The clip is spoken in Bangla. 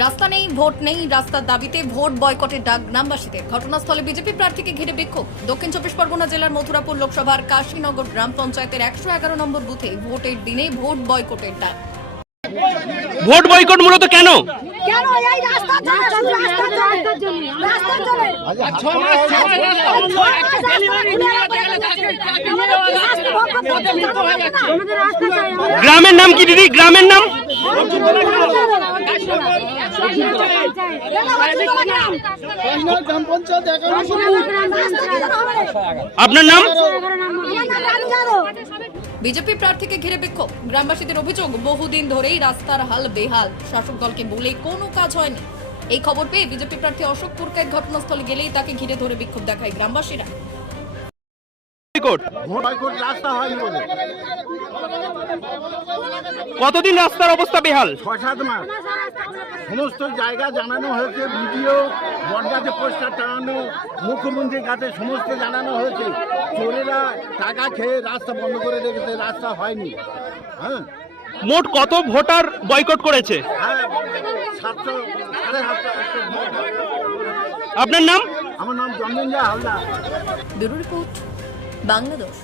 রাস্তা নেই ভোট নেই রাস্তার দাবিতে ভোট বয়কটের ডাক গ্রামবাসীদের ঘটনাস্থলে বিজেপি প্রার্থীকে ঘিরে বিক্ষোভ দক্ষিণ চব্বিশ পরগনা জেলার মথুরাপুর লোকসভার কাশীনগর গ্রাম পঞ্চায়েতের একশো এগারো নম্বর বুথে ভোটের দিনে ভোট বয়কটের ডাক ভোট বয়কট মূলত কেন কেন এই রাস্তার জন্য শুধু রাস্তার জন্য রাস্তার জন্য আমাদের রাস্তা চাই গ্রামের নাম কি দিদি গ্রামের নাম আপনার নাম? বিজেপি প্রার্থীকে ঘিরে বিক্ষোভ। গ্রামবাসীদের অভিযোগ বহুদিন ধরেই রাস্তার হাল বেহাল। শাসক দলকে বলে কোনো কাজ হয়নি। এই খবর পেয়ে বিজেপি প্রার্থী অশোক পুরকাইত ঘটনাস্থলে গেলেই তাকে ঘিরে ধরে বিক্ষোভ দেখায় গ্রামবাসীরা। রাস্তা হয়নি বলে। কতদিন রাস্তার অবস্থা বেহাল? ছয় সাত মাস। সমস্ত জায়গা জানানো হয়েছে ভিডিও বনগাছে পোস্টার টানানো মুখ্যমন্ত্রীর কাছে সমস্ত জানানো হয়েছে। চোরেরা টাকা খেয়ে রাস্তা বন্ধ করে রেখেছে রাস্তা হয়নি। হ্যাঁ? মোট কত ভোটার বয়কট করেছে? হ্যাঁ। আপনার নাম? আমার নাম জন্মেঞ্জা হালদার। Bureau report Bangladesh.